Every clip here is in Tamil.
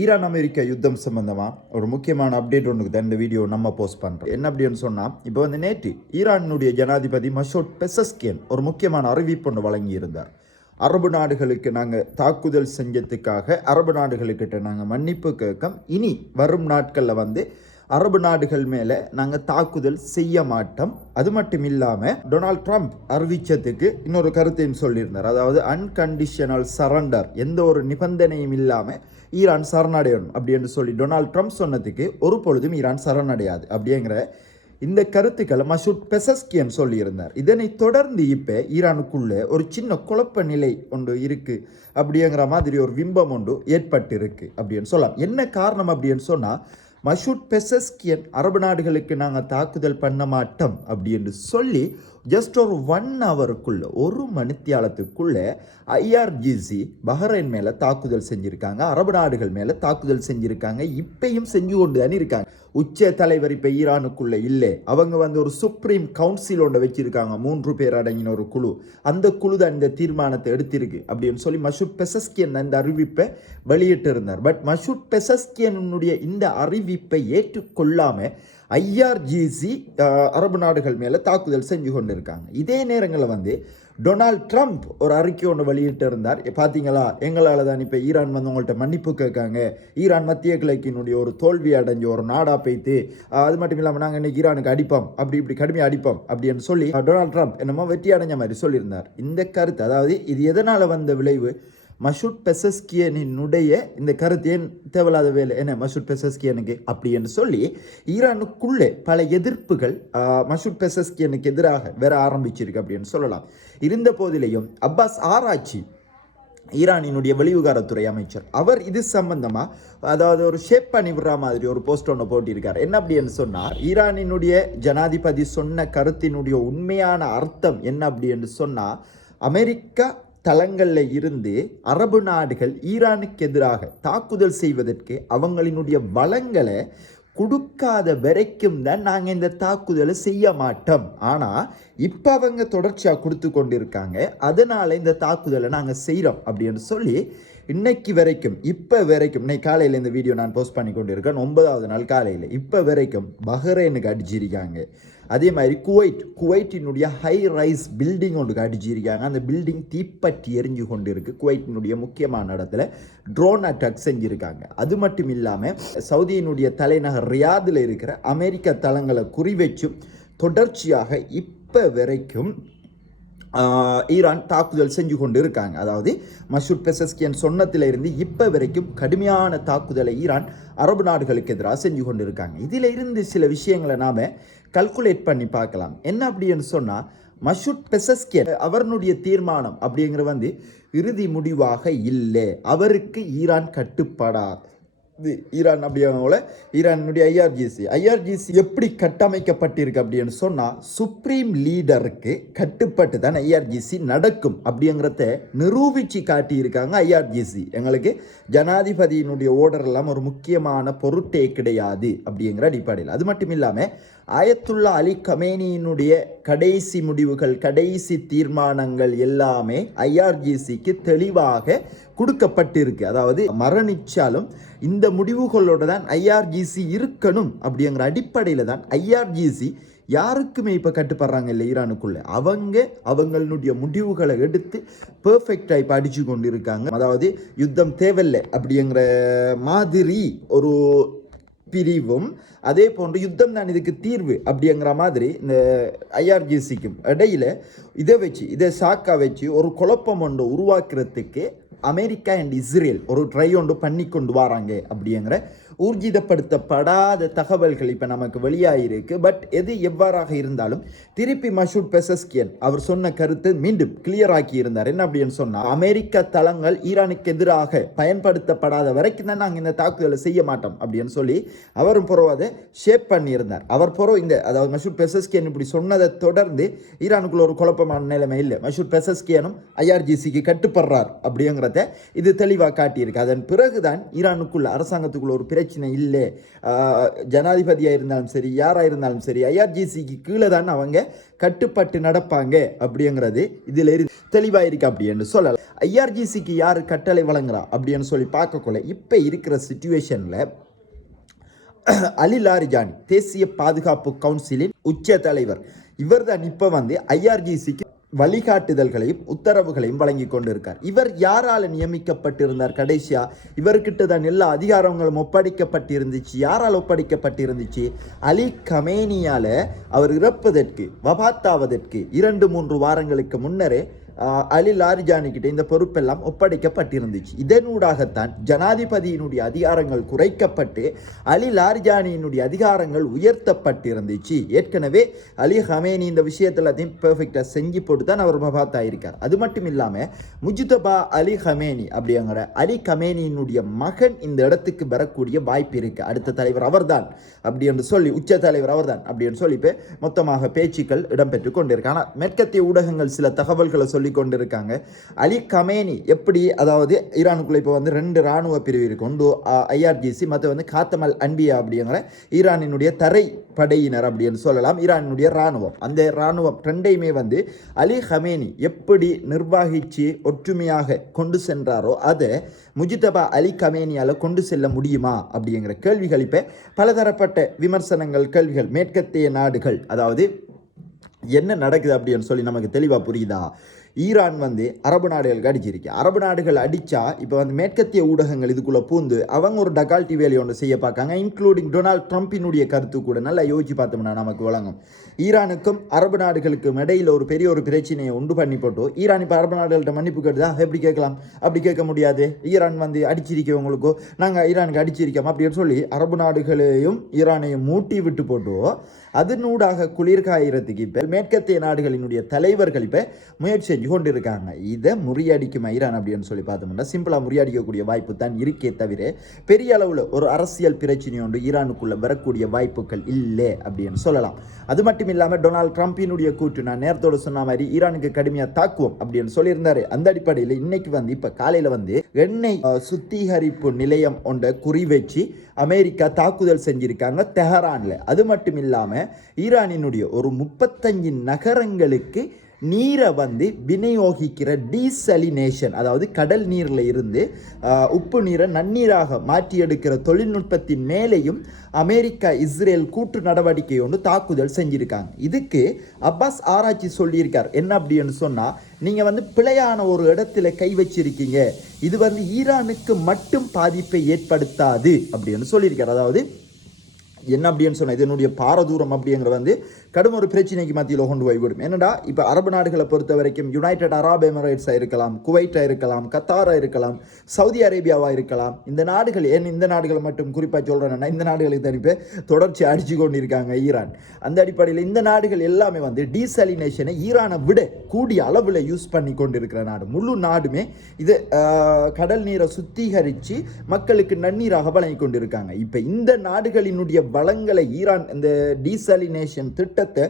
ஈரான் அமெரிக்கா யுத்தம் சம்பந்தமாக ஒரு முக்கியமான அப்டேட் ஒன்றுக்கு தான் இந்த வீடியோ நம்ம போஸ்ட் பண்ணுறோம். என்ன அப்படின்னு சொன்னால், இப்போ நேற்று ஈரானுடைய ஜனாதிபதி மசூத் பெசஸ்கியன் ஒரு முக்கியமான அறிவிப்பு ஒன்று வழங்கியிருந்தார். அரபு நாடுகளுக்கு நாங்கள் தாக்குதல் செஞ்சதுக்காக அரபு நாடுகளுக்கிட்ட நாங்கள் மன்னிப்பு கேட்க, இனி வரும் நாட்களில் அரபு நாடுகள் மேலே நாங்கள் தாக்குதல் செய்ய மாட்டோம். அது மட்டும் இல்லாமல் டொனால்ட் ட்ரம்ப் அறிவிச்சதுக்கு இன்னொரு கருத்தையும் சொல்லியிருந்தார். அதாவது அன்கண்டிஷனல் சரண்டர், எந்த ஒரு நிபந்தனையும் இல்லாமல் ஈரான் சரணடையணும் அப்படின்னு சொல்லி டொனால்ட் ட்ரம்ப் சொன்னதுக்கு ஒரு பொழுதும் ஈரான் சரணடையாது அப்படிங்கிற இந்த கருத்துக்களை மசூத் பெசஸ்கியன் சொல்லியிருந்தார். இதனை தொடர்ந்து இப்போ ஈரானுக்குள்ளே ஒரு சின்ன குழப்ப நிலை ஒன்று இருக்குது அப்படிங்கிற மாதிரி ஒரு பிம்பம் ஒன்று ஏற்பட்டு இருக்கு அப்படின்னு சொல்லலாம். என்ன காரணம் அப்படின்னு சொன்னால், மசூத் பெசஸ்கியன் அரபு நாடுகளுக்கு நாங்கள் தாக்குதல் பண்ண மாட்டோம் அப்படின்னு சொல்லி ஜஸ்ட் ஒரு 1 ஹவருக்குள்ள, ஒரு மணித்தியாலத்துக்குள்ளே ஐஆர்ஜிசி பஹ்ரைன் மேலே தாக்குதல் செஞ்சுருக்காங்க, அரபு நாடுகள் மேலே தாக்குதல் செஞ்சுருக்காங்க. இப்பையும் செஞ்சு கொண்டு தானே இருக்காங்க. உச்ச தலைவர் இப்போ ஈரானுக்குள்ளே இல்லை. அவங்க ஒரு சுப்ரீம் கவுன்சில் ஒன்று வச்சிருக்காங்க, 3 பேர் அடங்கின ஒரு குழு. அந்த குழு தான் இந்த தீர்மானத்தை எடுத்திருக்கு அப்படின்னு சொல்லி மசூத் பெசஸ்கியன் அந்த அறிவிப்பை வெளியிட்டு இருந்தார். பட் மசூத் பெசஸ்கியனுடைய இந்த அறிவிப்பை ஏற்றுக்கொள்ளாமல் ஐஆர்ஜிசி அரபு நாடுகள் மேலே தாக்குதல் செஞ்சு கொண்டு இருக்காங்க. இதே நேரங்களில் டொனால்ட் ட்ரம்ப் ஒரு அறிக்கை ஒன்று வெளியிட்டு இருந்தார். பார்த்தீங்களா, எங்களால் தான் இப்போ ஈரான் உங்கள்கிட்ட மன்னிப்பு கேட்காங்க, ஈரான் மத்திய கிழக்கினுடைய ஒரு தோல்வி அடைஞ்ச ஒரு நாடாக போய்த்து, அது மட்டும் இல்லாமல் நாங்கள் இன்னைக்கு ஈரானுக்கு அடிப்போம், இப்படி கடுமையாக அடிப்போம் அப்படின்னு சொல்லி டொனால்ட் ட்ரம்ப் என்னமோ வெற்றி அடைஞ்ச மாதிரி சொல்லியிருந்தார். இந்த கருத்து, அதாவது இது எதனால் வந்த விளைவு, மசூத் பெசஸ்கியனுடைய இந்த கருத்து ஏன் தேவையில்லாத வேலை என்ன மசூத் பெசஸ்கியனுக்கு அப்படின்னு சொல்லி ஈரானுக்குள்ளே பல எதிர்ப்புகள் மசூத் பெசஸ்கியனுக்கு எதிராக வேற ஆரம்பிச்சிருக்கு அப்படின்னு சொல்லலாம். இருந்த போதிலையும் அப்பாஸ் ஆராய்ச்சி, ஈரானினுடைய வெளிவிகாரத்துறை அமைச்சர், அவர் இது சம்பந்தமா அதாவது ஒரு ஷேப் பண்ணி விடுற மாதிரி ஒரு போஸ்ட் ஒன்று போட்டிருக்கார். என்ன அப்படின்னு சொன்னார், ஈரானினுடைய ஜனாதிபதி சொன்ன கருத்தினுடைய உண்மையான அர்த்தம் என்ன அப்படின்னு சொன்னால், அமெரிக்கா தளங்களில் இருந்து அரபு நாடுகள் ஈரானுக்கு எதிராக தாக்குதல் செய்வதற்கு அவங்களினுடைய வளங்களை கொடுக்காத வரைக்கும் தான் நாங்கள் இந்த தாக்குதலை செய்ய மாட்டோம். ஆனால் இப்போ அவங்க தொடர்ச்சியாக கொடுத்து கொண்டு இருக்காங்க, அதனால் இந்த தாக்குதலை நாங்கள் செய்கிறோம் அப்படின்னு சொல்லி இன்னைக்கு வரைக்கும், இப்போ வரைக்கும், இன்னைக்கு காலையில் இந்த வீடியோ நான் போஸ்ட் பண்ணி கொண்டு இருக்கேன், 9வது நாள் காலையில், இப்போ வரைக்கும் பஹ்ரைனுக்கு அடிச்சிருக்காங்க. அதே மாதிரி குவைட்டினுடைய ஹை ரைஸ் பில்டிங் ஒன்று அடிச்சிருக்காங்க. அந்த பில்டிங் தீப்பற்றி எரிஞ்சு கொண்டு இருக்குது. குவைட்டினுடைய முக்கியமான இடத்துல ட்ரோன் அட்டாக் செஞ்சுருக்காங்க. அது மட்டும் இல்லாமல் சவுதியினுடைய தலைநகர் ரியாதில் இருக்கிற அமெரிக்க தளங்களை குறிவச்சும் தொடர்ச்சியாக இப்போ வரைக்கும் ஈரான் தாக்குதல் செஞ்சு கொண்டு இருக்காங்க. அதாவது மசூத் பெசஸ்கியன் சொன்னதிலிருந்து இப்போ வரைக்கும் கடுமையான தாக்குதலை ஈரான் அரபு நாடுகளுக்கு எதிராக செஞ்சு கொண்டு இருக்காங்க. இதில் இருந்து சில விஷயங்களை நாம் கல்குலேட் பண்ணி பார்க்கலாம். என்ன அப்படின்னு சொன்னால், மசூத் பெசஸ்கியன் அவருடைய தீர்மானம் அப்படிங்கிற இறுதி முடிவாக இல்லை. அவருக்கு ஈரான் கட்டுப்படாது. ஈரான் அப்படிங்கிற ஈரானுடைய ஐஆர்ஜிசி எப்படி கட்டமைக்கப்பட்டிருக்கு அப்படின்னு சொன்னால், சுப்ரீம் லீடருக்கு கட்டுப்பட்டு தான் ஐஆர்ஜிசி நடக்கும் அப்படிங்கிறத நிரூபித்து காட்டியிருக்காங்க. ஐஆர்ஜிசி எங்களுக்கு ஜனாதிபதியினுடைய ஓர்டர் எல்லாம் ஒரு முக்கியமான பொருட்டே கிடையாது அப்படிங்கிற அடிப்படையில். அது மட்டும் இல்லாமல் ஆயத்துல்லா அலி கமேனியினுடைய கடைசி முடிவுகள், கடைசி தீர்மானங்கள் எல்லாமே ஐஆர்ஜிசிக்கு தெளிவாக கொடுக்கப்பட்டிருக்கு. அதாவது மரணிச்சாலும் இந்த முடிவுகளோட தான் ஐஆர்ஜிசி இருக்கணும் அப்படிங்கிற அடிப்படையில் தான் ஐஆர்ஜிசி யாருக்குமே இப்போ கட்டுப்படுறாங்க இல்லை ஈரானுக்குள்ளே. அவங்களுடைய முடிவுகளை எடுத்து பெர்ஃபெக்டாக இப்போ அடிச்சு கொண்டு இருக்காங்க. அதாவது யுத்தம் தேவையில்லை அப்படிங்கிற மாதிரி ஒரு பிரிவும், அதே போன்று யுத்தம் தான் இதுக்கு தீர்வு அப்படிங்கிற மாதிரி இந்த ஐஆர்ஜிசிக்கும் இடையில இதை சாக்கா வச்சு ஒரு குழப்பம் ஒன்று உருவாக்குறதுக்கு அமெரிக்கா அண்ட் இஸ்ரேல் ஒரு ட்ரை ஒன்று பண்ணி கொண்டு வராங்க அப்படிங்கிற ஊர்ஜிதப்படுத்தப்படாத தகவல்கள் இப்போ நமக்கு வெளியாகிருக்கு. பட் எது எவ்வாறாக இருந்தாலும் திருப்பி மசூத் பெசஸ்கியன் அவர் சொன்ன கருத்து மீண்டும் கிளியர் ஆக்கி இருந்தார். என்ன அப்படின்னு சொன்னால், அமெரிக்க தளங்கள் ஈரானுக்கு எதிராக பயன்படுத்தப்படாத வரைக்கும் தான் நாங்கள் இந்த தாக்குதலை செய்ய மாட்டோம் அப்படின்னு சொல்லி அவரும் அதை ஷேப் பண்ணியிருந்தார். அவர் அதாவது மசூத் பெசஸ்கியன் இப்படி சொன்னதை தொடர்ந்து ஈரானுக்குள்ள ஒரு குழப்பமான நிலைமை இல்லை. மசூத் பெசஸ்கியனும் ஐஆர்ஜிசிக்கு கட்டுப்படுறார் அப்படிங்கிறத இது தெளிவாக காட்டியிருக்கு. அதன் பிறகுதான் ஈரானுக்குள்ள அரசாங்கத்துக்குள்ள ஒரு பிரச்சனை பிரச்சனை இல்லை, ஜனாதிபதியாக இருந்தாலும் சரி யாராக இருந்தாலும் சரி ஐஆர்ஜிசிக்கு கீழே தான் அவங்க கட்டுப்பட்டு நடப்பாங்க அப்படிங்கிறது இதில் தெளிவாக இருக்கு அப்படின்னு சொல்லலாம். ஐஆர்ஜிசிக்கு யார் கட்டளை வழங்குறா அப்படின்னு சொல்லி பார்க்கக்குள்ள இப்போ இருக்கிற சிச்சுவேஷனில் அலி லாரிஜானி தேசிய பாதுகாப்பு கவுன்சிலின் உச்ச தலைவர், இவர் தான் இப்போ ஐஆர்ஜிசிக்கு வழிகாட்டுதல்களையும் உத்தரவுகளையும் வழங்கி கொண்டிருக்கார். இவர் யாரால நியமிக்கப்பட்டிருந்தார்? கடைசியா இவர்கிட்ட தான் எல்லா அதிகாரங்களும் ஒப்படைக்கப்பட்டிருந்துச்சு. யாரால் ஒப்படைக்கப்பட்டிருந்துச்சு? அலி கமேனியால அவர் இறப்பதற்கு வபாத்தாவதற்கு 2-3 வாரங்களுக்கு முன்னரே அலி லாரிஜானி கிட்ட இந்த பொறுப்பெல்லாம் ஒப்படைக்கப்பட்டிருந்துச்சு. இதனூடாகத்தான் ஜனாதிபதியினுடைய அதிகாரங்கள் குறைக்கப்பட்டு அலி லாரிஜானியினுடைய அதிகாரங்கள் உயர்த்தப்பட்டிருந்துச்சு. ஏற்கனவே அலி ஹமேனி இந்த விஷயத்தில் எல்லாத்தையும் பெர்ஃபெக்டாக செஞ்சு போட்டு தான் அவர் மபாத்தாயிருக்கார். அது மட்டும் இல்லாமல் முஜ்தபா அலி ஹமேனி அப்படிங்கிற அலி கமேனியினுடைய மகன் இந்த இடத்துக்கு வரக்கூடிய வாய்ப்பு இருக்கு. அடுத்த தலைவர் அவர்தான் அப்படி என்று சொல்லி, உச்ச தலைவர் அவர்தான் அப்படின்னு சொல்லி இப்போ மொத்தமாக பேச்சுக்கள் இடம்பெற்று கொண்டிருக்கு. ஆனால் மேற்கத்திய ஊடகங்கள் சில தகவல்களை சொல்லி கொண்டிருக்காங்க. அலி கமேனி எப்படி, அதாவது ஈரானுக்குள்ள இப்போ 2 ராணுவ பிரிவு இருக்கு. ஒன்று ஐஆர்ஜிசி, மற்ற காத்தமல் அன்பியா அப்படிங்கிற ஈரானினுடைய தரை படையினர் அப்படின்னு சொல்லலாம், ஈரானுடைய ராணுவம். அந்த ராணுவம் 2யுமே அலி கமேனி எப்படி நிர்வாகிச்சு ஒற்றுமையாக கொண்டு சென்றாரோ அதை முஜ்தபா அலி கமேனியால் கொண்டு செல்ல முடியுமா அப்படிங்கிற கேள்விகள் இப்போ பலதரப்பட்ட விமர்சனங்கள், கேள்விகள். மேற்கத்திய நாடுகள், அதாவது என்ன நடக்குது அப்படின்னு சொல்லி நமக்கு தெளிவாக புரியுதா? ஈரான் அரபு நாடுகளுக்கு அடிச்சிருக்கு. அரபு நாடுகள் அடித்தா இப்போ மேற்கத்திய ஊடகங்கள் இதுக்குள்ளே பூந்து அவங்க ஒரு டகால்ட்டி வேலையை ஒன்று செய்ய பார்க்காங்க. இன்க்ளூடிங் டொனால்ட் ட்ரம்பினுடைய கருத்து கூட நல்லா யோசிச்சு பார்த்தோம்னா நமக்கு வழங்கும். ஈரானுக்கும் அரபு நாடுகளுக்கும் இடையில் ஒரு பெரிய ஒரு பிரச்சனையை உண்டு பண்ணி போட்டு ஈரான் இப்போ அரபு நாடுகள்கிட்ட மன்னிப்பு கேட்டுதா? எப்படி கேட்கலாம்? அப்படி கேட்க முடியாது. ஈரான் அடிச்சிருக்கவங்களுக்கோ நாங்கள் ஈரானுக்கு அடிச்சிருக்கோம் அப்படின்னு சொல்லி அரபு நாடுகளையும் ஈரானையும் மூட்டி விட்டு போட்டு அதனூடாக குளிர்காயறதுக்கு இப்போ மேற்கத்திய நாடுகளினுடைய தலைவர்கள் இப்போ முயற்சி செஞ்சு கொண்டு இருக்காங்க. இதை முறியடிக்கும் ஈரான் அப்படின்னு சொல்லி பார்த்தோம்னா சிம்பிளாக முறியடிக்கக்கூடிய வாய்ப்பு தான் இருக்கே தவிர பெரிய அளவில் ஒரு அரசியல் பிரச்சனை ஒன்று ஈரானுக்குள்ள வரக்கூடிய வாய்ப்புகள் இல்லை அப்படின்னு சொல்லலாம். அது மட்டும் இல்லாமல் டொனால்ட் ட்ரம்பினுடைய கூற்று, நான் நேரத்தோடு சொன்ன மாதிரி ஈரானுக்கு கடுமையாக தாக்குவோம் அப்படின்னு சொல்லியிருந்தாரு. அந்த அடிப்படையில் இன்னைக்கு இப்போ காலையில் எண்ணெய் சுத்திகரிப்பு நிலையம் ஒன்றை குறிவச்சு அமெரிக்கா தாக்குதல் செஞ்சிருக்காங்க தெஹரான்ல. அது மட்டும் இல்லாமல் ஈரானினுடைய ஒரு 35 நகரங்களுக்கு நீரை விநியோகிக்கிற டீசலினேஷன், அதாவது கடல் நீரில் இருந்து உப்பு நீரை நன்னீராக மாற்றி எடுக்கிற தொழில்நுட்பத்தின் மேலேயும் அமெரிக்கா இஸ்ரேல் கூட்டு நடவடிக்கை ஒன்று தாக்குதல் செஞ்சிருக்காங்க. இதுக்கு அப்பாஸ் ஆராய்ச்சி சொல்லியிருக்கார். என்ன அப்படின்னு சொன்னால், நீங்கள் பிழையான ஒரு இடத்துல கை வச்சிருக்கீங்க, இது ஈரானுக்கு மட்டும் பாதிப்பை ஏற்படுத்தாது அப்படின்னு சொல்லியிருக்கார். அதாவது என்ன அப்படின்னு சொன்னால், இதனுடைய பாரதூரம் அப்படிங்கிற கடும் ஒரு பிரச்சனைக்கு மத்தியில் கொண்டு போய்விடும். என்னடா இப்போ அரபு நாடுகளை பொறுத்த வரைக்கும் யுனைடெட் அரப் எமிரேட்ஸாக இருக்கலாம், குவைட்டாக இருக்கலாம், கத்தாராக இருக்கலாம், சவுதி அரேபியாவாக இருக்கலாம். இந்த நாடுகள், இந்த நாடுகளை மட்டும் குறிப்பாக சொல்கிறேன்னா இந்த நாடுகளுக்கு தனிப்பே தொடர்ச்சி அடிச்சு கொண்டு இருக்காங்க ஈரான். அந்த அடிப்படையில் இந்த நாடுகள் எல்லாமே டீசலினேஷனை ஈரானை விட கூடிய அளவில் யூஸ் பண்ணி கொண்டு இருக்கிற நாடு. முழு நாடுமே இது கடல் நீரை சுத்திகரித்து மக்களுக்கு நன்னீராக வழங்கி கொண்டு இருக்காங்க. இப்போ இந்த நாடுகளினுடைய வளங்களை ஈரான் இந்த டீசலினேஷன் திட்டத்தை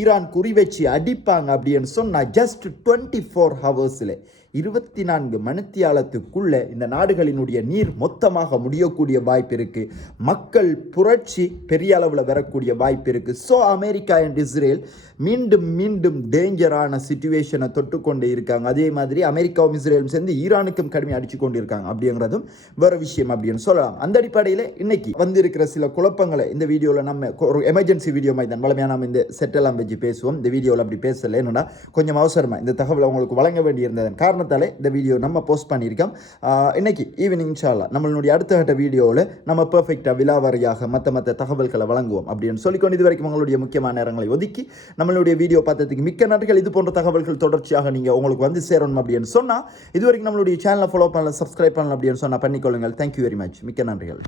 ஈரான் குறிவச்சு அடிப்பாங்க அப்படின்னு சொன்னா ஜஸ்ட் 24 ஹவர்ஸ்ல 24 மணித்தியாலத்துக்குள்ள இந்த நாடுகளினுடைய நீர் மொத்தமாக முடியக்கூடிய வாய்ப்பு இருக்கு. மக்கள் புரட்சி பெரிய அளவில் வரக்கூடிய வாய்ப்பு இருக்கு. ஸோ அமெரிக்கா அண்ட் இஸ்ரேல் மீண்டும் மீண்டும் டேஞ்சரான சிச்சுவேஷனை தொட்டு கொண்டு இருக்காங்க. அதே மாதிரி அமெரிக்காவும் இஸ்ரேலும் சேர்ந்து ஈரானுக்கும் கடுமையாக அடிச்சு கொண்டு இருக்காங்க அப்படிங்கிறதும் வேற விஷயம் அப்படின்னு சொல்லலாம். அந்த அடிப்படையில் இன்னைக்கு இருக்கிற சில குழப்பங்களை இந்த வீடியோவில் நம்ம ஒரு எமர்ஜென்சி வீடியோ மாதிரி தான் வளமையாக நம்ம இந்த செட்டெல்லாம் வச்சு பேசுவோம். இந்த வீடியோவில் அப்படி பேசலை, என்னன்னா கொஞ்சம் அவசரமாக இந்த தகவலை உங்களுக்கு வழங்க வேண்டியிருந்ததன் காரணத்தாலே இந்த வீடியோ நம்ம போஸ்ட் பண்ணியிருக்கோம். இன்னைக்கு ஈவினிங் இன்ஷா அல்லாஹ் நம்மளுடைய அடுத்த கட்ட வீடியோவில் நம்ம பெர்ஃபெக்டாக விலாவாரியாக மற்ற தகவல்களை வழங்குவோம் அப்படின்னு சொல்லிக்கொண்டு இது வரைக்கும் உங்களுடைய முக்கியமான நேரங்களை ஒதுக்கி நம்மளுடைய வீடியோ பார்த்ததுக்கு மிக்க நன்றிகள். இது போன்ற தகவல்கள் தொடர்ச்சியாக நீங்கள் உங்களுக்கு சேரணும் அப்படின்னு சொன்னால் இது வரைக்கும் நம்மளுடைய சேனலை ஃபாலோ பண்ணல, சப்ஸ்கிரைப் பண்ணலாம் அப்படின்னு சொன்னால் பண்ணிக்கொள்ளுங்கள். Thank you very much. மிக்க நன்றிகள்.